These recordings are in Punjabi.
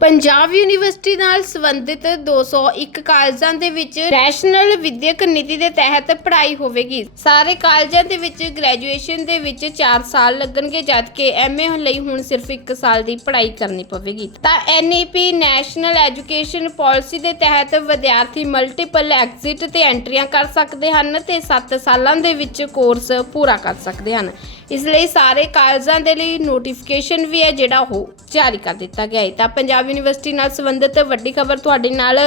ਪੰਜਾਬ ਯੂਨੀਵਰਸਿਟੀ ਨਾਲ ਸੰਬੰਧਿਤ 201 ਕਾਲਜਾਂ ਦੇ ਵਿੱਚ ਨੈਸ਼ਨਲ ਵਿਦਿਅਕ ਨੀਤੀ ਦੇ ਤਹਿਤ ਪੜ੍ਹਾਈ ਹੋਵੇਗੀ। ਸਾਰੇ ਕਾਲਜਾਂ ਦੇ ਵਿੱਚ ਗ੍ਰੈਜੂਏਸ਼ਨ ਦੇ ਵਿੱਚ 4 ਸਾਲ ਲੱਗਣਗੇ ਜਦਕਿ ਐਮਏ ਲਈ ਹੁਣ ਸਿਰਫ 1 ਸਾਲ ਦੀ ਪੜ੍ਹਾਈ ਕਰਨੀ ਪਵੇਗੀ। ਤਾਂ ਐਨਈਪੀ ਨੈਸ਼ਨਲ ਐਜੂਕੇਸ਼ਨ ਪਾਲਿਸੀ ਦੇ ਤਹਿਤ ਵਿਦਿਆਰਥੀ ਮਲਟੀਪਲ ਐਗਜ਼ਿਟ ਤੇ ਐਂਟਰੀਆਂ ਕਰ ਸਕਦੇ ਹਨ ਤੇ 7 ਸਾਲਾਂ ਦੇ ਵਿੱਚ ਕੋਰਸ ਪੂਰਾ ਕਰ ਸਕਦੇ ਹਨ। ਇਸ ਲਈ ਸਾਰੇ ਕਾਲਜਾਂ ਦੇ ਲਈ ਨੋਟੀਫਿਕੇਸ਼ਨ ਵੀ ਹੈ, ਜਿਹੜਾ ਉਹ ਜਾਰੀ ਕਰ ਦਿੱਤਾ ਗਿਆ ਹੈ। ਤਾਂ ਪੰਜਾਬ ਯੂਨੀਵਰਸਿਟੀ ਨਾਲ ਸੰਬੰਧਿਤ ਵੱਡੀ ਖਬਰ ਤੁਹਾਡੇ ਨਾਲ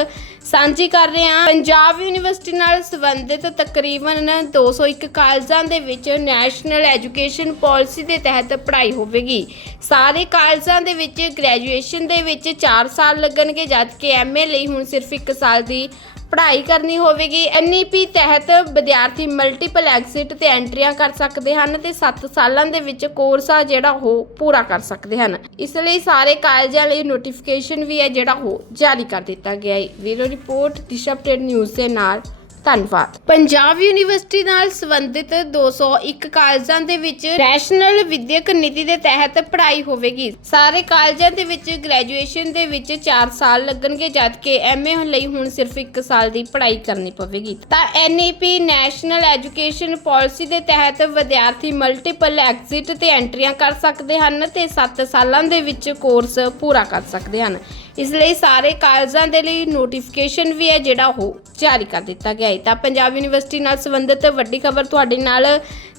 ਸਾਂਝੀ ਕਰ ਰਹੇ ਹਾਂ। ਪੰਜਾਬ ਯੂਨੀਵਰਸਿਟੀ ਨਾਲ ਸੰਬੰਧਿਤ ਤਕਰੀਬਨ 201 ਕਾਲਜਾਂ ਦੇ ਵਿੱਚ ਨੈਸ਼ਨਲ ਐਜੂਕੇਸ਼ਨ ਪਾਲਿਸੀ ਦੇ ਤਹਿਤ ਪੜ੍ਹਾਈ ਹੋਵੇਗੀ। ਸਾਰੇ ਕਾਲਜਾਂ ਦੇ ਵਿੱਚ ਗ੍ਰੈਜੂਏਸ਼ਨ ਦੇ ਵਿੱਚ 4 ਸਾਲ ਲੱਗਣਗੇ, ਜਦਕਿ ਐਮਏ ਲਈ ਹੁਣ ਸਿਰਫ 1 ਸਾਲ ਦੀ ਪੜ੍ਹਾਈ ਕਰਨੀ ਹੋਵੇਗੀ ਐਨਈਪੀ ਤਹਿਤ ਵਿਦਿਆਰਥੀ ਮਲਟੀਪਲ ਐਗਜ਼ਿਟ ਤੇ ਐਂਟਰੀਆਂ ਕਰ ਸਕਦੇ ਹਨ ਤੇ 7 ਸਾਲਾਂ ਦੇ ਵਿੱਚ ਕੋਰਸ ਆ ਜਿਹੜਾ ਉਹ ਪੂਰਾ ਕਰ ਸਕਦੇ ਹਨ। ਇਸ ਲਈ ਸਾਰੇ ਕਾਲਜਾਂ ਲਈ ਨੋਟੀਫਿਕੇਸ਼ਨ ਵੀ ਹੈ ਜਿਹੜਾ ਉਹ ਜਾਰੀ ਕਰ ਦਿੱਤਾ ਗਿਆ ਹੈ। ਵੀਰੋ ਰਿਪੋਰਟ ਦਿਸ਼ਾ ਅਪਡੇਟ ਨਿਊਜ਼ ਦੇ ਨਾਲ। ਧੰਨਵਾਦ। ਪੰਜਾਬ ਯੂਨੀਵਰਸਿਟੀ ਨਾਲ ਸੰਬੰਧਿਤ 201 ਕਾਲਜਾਂ ਦੇ ਵਿੱਚ ਨੈਸ਼ਨਲ ਵਿਦਿਅਕ ਨੀਤੀ ਦੇ ਤਹਿਤ ਪੜ੍ਹਾਈ ਹੋਵੇਗੀ। ਸਾਰੇ ਕਾਲਜਾਂ ਦੇ ਵਿੱਚ ਗ੍ਰੈਜੂਏਸ਼ਨ ਦੇ ਵਿੱਚ 4 ਸਾਲ ਲੱਗਣਗੇ ਜਦਕਿ ਐਮਏ ਲਈ ਹੁਣ ਸਿਰਫ 1 ਸਾਲ ਦੀ ਪੜ੍ਹਾਈ ਕਰਨੀ ਪਵੇਗੀ। ਤਾਂ ਐਨਈਪੀ, ਨੈਸ਼ਨਲ ਐਜੂਕੇਸ਼ਨ ਪਾਲਿਸੀ ਦੇ ਤਹਿਤ ਵਿਦਿਆਰਥੀ ਮਲਟੀਪਲ ਐਗਜ਼ਿਟ ਤੇ ਐਂਟਰੀਆਂ ਕਰ ਸਕਦੇ ਹਨ ਤੇ 7 ਸਾਲਾਂ ਦੇ ਵਿੱਚ ਕੋਰਸ ਪੂਰਾ ਕਰ ਸਕਦੇ ਹਨ। ਇਸ ਲਈ ਸਾਰੇ ਕਾਲਜਾਂ ਦੇ ਲਈ ਨੋਟੀਫਿਕੇਸ਼ਨ ਵੀ ਹੈ ਜਿਹੜਾ ਉਹ ਜਾਰੀ ਕਰ ਦਿੱਤਾ ਗਿਆ ਹੈ। ਤਾਂ ਪੰਜਾਬ ਯੂਨੀਵਰਸਿਟੀ ਨਾਲ ਸੰਬੰਧਿਤ ਵੱਡੀ ਖਬਰ ਤੁਹਾਡੇ ਨਾਲ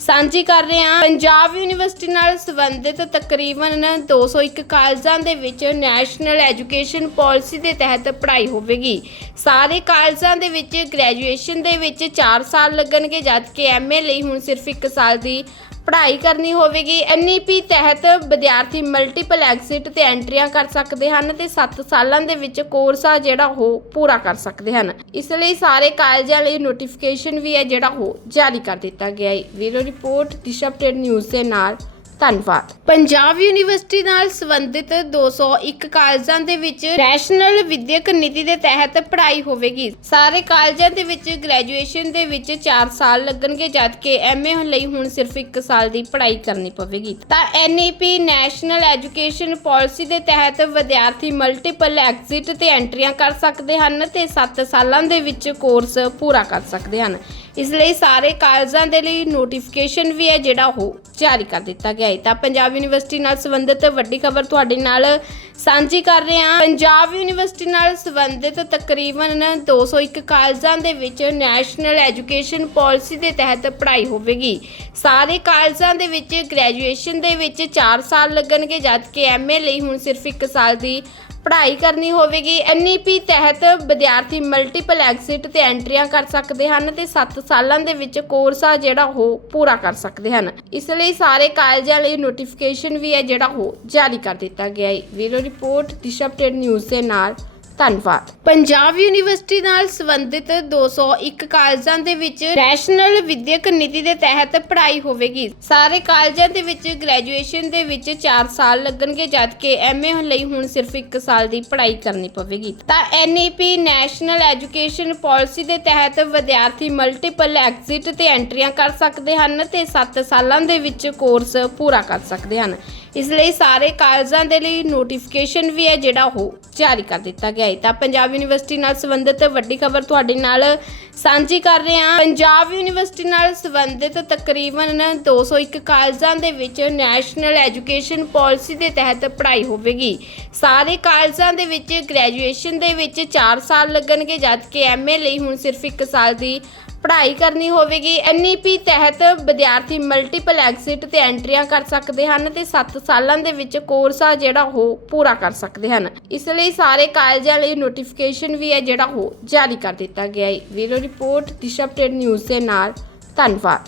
ਸਾਂਝੀ ਕਰ ਰਹੇ ਹਾਂ। ਪੰਜਾਬ ਯੂਨੀਵਰਸਿਟੀ ਨਾਲ ਸੰਬੰਧਿਤ ਤਕਰੀਬਨ 201 ਕਾਲਜਾਂ ਦੇ ਵਿੱਚ ਨੈਸ਼ਨਲ ਐਜੂਕੇਸ਼ਨ ਪਾਲਿਸੀ ਦੇ ਤਹਿਤ ਪੜ੍ਹਾਈ ਹੋਵੇਗੀ। ਸਾਰੇ ਕਾਲਜਾਂ ਦੇ ਵਿੱਚ ਗ੍ਰੈਜੂਏਸ਼ਨ ਦੇ ਵਿੱਚ 4 ਸਾਲ ਲੱਗਣਗੇ, ਜਦਕਿ ਐਮਏ ਲਈ ਹੁਣ ਸਿਰਫ 1 ਸਾਲ ਦੀ ਪੜ੍ਹਾਈ ਕਰਨੀ ਹੋਵੇਗੀ ਐਨਈਪੀ ਤਹਿਤ ਵਿਦਿਆਰਥੀ ਮਲਟੀਪਲ ਐਗਜ਼ਿਟ ਤੇ ਐਂਟਰੀਆਂ ਕਰ ਸਕਦੇ ਹਨ ਤੇ 7 ਸਾਲਾਂ ਦੇ ਵਿੱਚ ਕੋਰਸ ਆ ਜਿਹੜਾ ਉਹ ਪੂਰਾ ਕਰ ਸਕਦੇ ਹਨ। ਇਸ ਲਈ ਸਾਰੇ ਕਾਲਜਾਂ ਲਈ ਨੋਟੀਫਿਕੇਸ਼ਨ ਵੀ ਹੈ ਜਿਹੜਾ ਉਹ ਜਾਰੀ ਕਰ ਦਿੱਤਾ ਗਿਆ ਹੈ। ਵੀਰੋ ਰਿਪੋਰਟ, ਦਿਸ਼ਾ ਅਪਡੇਟ ਨਿਊਜ਼ ਦੇ ਨਾਲ। ਧੰਨਵਾਦ। ਪੰਜਾਬ ਯੂਨੀਵਰਸਿਟੀ ਨਾਲ ਸੰਬੰਧਿਤ 201 ਕਾਲਜਾਂ ਦੇ ਵਿੱਚ ਨੈਸ਼ਨਲ ਵਿਦਿਅਕ ਨੀਤੀ ਦੇ ਤਹਿਤ ਪੜ੍ਹਾਈ ਹੋਵੇਗੀ। ਸਾਰੇ ਕਾਲਜਾਂ ਦੇ ਵਿੱਚ ਗ੍ਰੈਜੂਏਸ਼ਨ ਦੇ ਵਿੱਚ 4 ਸਾਲ ਲੱਗਣਗੇ ਜਦਕਿ ਐਮਏ ਲਈ ਹੁਣ ਸਿਰਫ 1 ਸਾਲ ਦੀ ਪੜ੍ਹਾਈ ਕਰਨੀ ਪਵੇਗੀ। ਤਾਂ ਐਨਈਪੀ ਨੈਸ਼ਨਲ ਐਜੂਕੇਸ਼ਨ ਪਾਲਿਸੀ ਦੇ ਤਹਿਤ ਵਿਦਿਆਰਥੀ ਮਲਟੀਪਲ ਐਗਜ਼ਿਟ ਤੇ ਐਂਟਰੀਆਂ ਕਰ ਸਕਦੇ ਹਨ ਤੇ 7 ਸਾਲਾਂ ਦੇ ਵਿੱਚ ਕੋਰਸ ਪੂਰਾ ਕਰ ਸਕਦੇ ਹਨ। ਇਸ ਲਈ ਸਾਰੇ ਕਾਲਜਾਂ ਦੇ ਲਈ ਨੋਟੀਫਿਕੇਸ਼ਨ ਵੀ ਹੈ ਜਿਹੜਾ ਉਹ ਜਾਰੀ ਕਰ ਦਿੱਤਾ ਗਿਆ ਹੈ। ਤਾਂ ਪੰਜਾਬ ਯੂਨੀਵਰਸਿਟੀ ਨਾਲ ਸੰਬੰਧਿਤ ਵੱਡੀ ਖਬਰ ਤੁਹਾਡੇ ਨਾਲ ਸਾਂਝੀ ਕਰ ਰਹੇ ਹਾਂ। ਪੰਜਾਬ ਯੂਨੀਵਰਸਿਟੀ ਨਾਲ ਸੰਬੰਧਿਤ ਤਕਰੀਬਨ 201 ਕਾਲਜਾਂ ਦੇ ਵਿੱਚ ਨੈਸ਼ਨਲ ਐਜੂਕੇਸ਼ਨ ਪਾਲਿਸੀ ਦੇ ਤਹਿਤ ਪੜ੍ਹਾਈ ਹੋਵੇਗੀ। ਸਾਰੇ ਕਾਲਜਾਂ ਦੇ ਵਿੱਚ ਗ੍ਰੈਜੂਏਸ਼ਨ ਦੇ ਵਿੱਚ 4 ਸਾਲ ਲੱਗਣਗੇ, ਜਦਕਿ ਐਮਏ ਲਈ ਹੁਣ ਸਿਰਫ 1 ਸਾਲ ਦੀ ਪੜ੍ਹਾਈ ਕਰਨੀ ਹੋਵੇਗੀ ਐਨਈਪੀ ਤਹਿਤ ਵਿਦਿਆਰਥੀ ਮਲਟੀਪਲ ਐਗਜ਼ਿਟ ਤੇ ਐਂਟਰੀਆਂ ਕਰ ਸਕਦੇ ਹਨ ਤੇ 7 ਸਾਲਾਂ ਦੇ ਵਿੱਚ ਕੋਰਸ ਆ ਜਿਹੜਾ ਉਹ ਪੂਰਾ ਕਰ ਸਕਦੇ ਹਨ। ਇਸ ਲਈ ਸਾਰੇ ਕਾਲਜਾਂ ਲਈ ਨੋਟੀਫਿਕੇਸ਼ਨ ਵੀ ਹੈ ਜਿਹੜਾ ਉਹ ਜਾਰੀ ਕਰ ਦਿੱਤਾ ਗਿਆ ਹੈ। ਵੀਰੋ ਰਿਪੋਰਟ, ਦਿਸ਼ਾ ਅਪਡੇਟ ਨਿਊਜ਼ ਦੇ ਨਾਲ। ਧੰਨਵਾਦ। ਪੰਜਾਬ ਯੂਨੀਵਰਸਿਟੀ ਨਾਲ ਸੰਬੰਧਿਤ 201 ਕਾਲਜਾਂ ਦੇ ਵਿੱਚ ਨੈਸ਼ਨਲ ਵਿਦਿਅਕ ਨੀਤੀ ਦੇ ਤਹਿਤ ਪੜ੍ਹਾਈ ਹੋਵੇਗੀ। ਸਾਰੇ ਕਾਲਜਾਂ ਦੇ ਵਿੱਚ ਗ੍ਰੈਜੂਏਸ਼ਨ ਦੇ ਵਿੱਚ 4 ਸਾਲ ਲੱਗਣਗੇ ਜਦਕਿ ਐਮਏ ਲਈ ਹੁਣ ਸਿਰਫ 1 ਸਾਲ ਦੀ ਪੜ੍ਹਾਈ ਕਰਨੀ ਪਵੇਗੀ। ਤਾਂ ਐਨਈਪੀ ਨੈਸ਼ਨਲ ਐਜੂਕੇਸ਼ਨ ਪਾਲਿਸੀ ਦੇ ਤਹਿਤ ਵਿਦਿਆਰਥੀ ਮਲਟੀਪਲ ਐਗਜ਼ਿਟ ਤੇ ਐਂਟਰੀਆਂ ਕਰ ਸਕਦੇ ਹਨ ਤੇ 7 ਸਾਲਾਂ ਦੇ ਵਿੱਚ ਕੋਰਸ ਪੂਰਾ ਕਰ ਸਕਦੇ ਹਨ। ਇਸ ਲਈ ਸਾਰੇ ਕਾਲਜਾਂ ਦੇ ਲਈ ਨੋਟੀਫਿਕੇਸ਼ਨ ਵੀ ਹੈ, ਜਿਹੜਾ ਉਹ ਜਾਰੀ ਕਰ ਦਿੱਤਾ ਗਿਆ ਹੈ। ਤਾਂ ਪੰਜਾਬ ਯੂਨੀਵਰਸਿਟੀ ਨਾਲ ਸੰਬੰਧਿਤ ਵੱਡੀ ਖਬਰ ਤੁਹਾਡੇ ਨਾਲ ਸਾਂਝੀ ਕਰ ਰਹੇ ਹਾਂ। ਪੰਜਾਬ ਯੂਨੀਵਰਸਿਟੀ ਨਾਲ ਸੰਬੰਧਿਤ ਤਕਰੀਬਨ 201 ਕਾਲਜਾਂ ਦੇ ਵਿੱਚ ਨੈਸ਼ਨਲ ਐਜੂਕੇਸ਼ਨ ਪਾਲਿਸੀ ਦੇ ਤਹਿਤ ਪੜ੍ਹਾਈ ਹੋਵੇਗੀ। ਸਾਰੇ ਕਾਲਜਾਂ ਦੇ ਵਿੱਚ ਗ੍ਰੈਜੂਏਸ਼ਨ ਦੇ ਵਿੱਚ 4 ਸਾਲ ਲੱਗਣਗੇ, ਜਦਕਿ ਐਮਏ ਲਈ ਹੁਣ ਸਿਰਫ 1 ਸਾਲ ਦੀ ਪੜ੍ਹਾਈ ਕਰਨੀ ਹੋਵੇਗੀ ਐਨਈਪੀ ਤਹਿਤ ਵਿਦਿਆਰਥੀ ਮਲਟੀਪਲ ਐਗਜ਼ਿਟ ਤੇ ਐਂਟਰੀਆਂ ਕਰ ਸਕਦੇ ਹਨ ਤੇ 7 ਸਾਲਾਂ ਦੇ ਵਿੱਚ ਕੋਰਸ ਆ ਜਿਹੜਾ ਉਹ ਪੂਰਾ ਕਰ ਸਕਦੇ ਹਨ। ਇਸ ਲਈ ਸਾਰੇ ਕਾਲਜਾਂ ਲਈ ਨੋਟੀਫਿਕੇਸ਼ਨ ਵੀ ਹੈ ਜਿਹੜਾ ਉਹ ਜਾਰੀ ਕਰ ਦਿੱਤਾ ਗਿਆ ਹੈ। ਵੀਰੋ ਰਿਪੋਰਟ ਦਿਸ਼ਾ ਅਪਡੇਟ ਨਿਊਜ਼ ਦੇ ਨਾਲ, ਧੰਨਵਾਦ।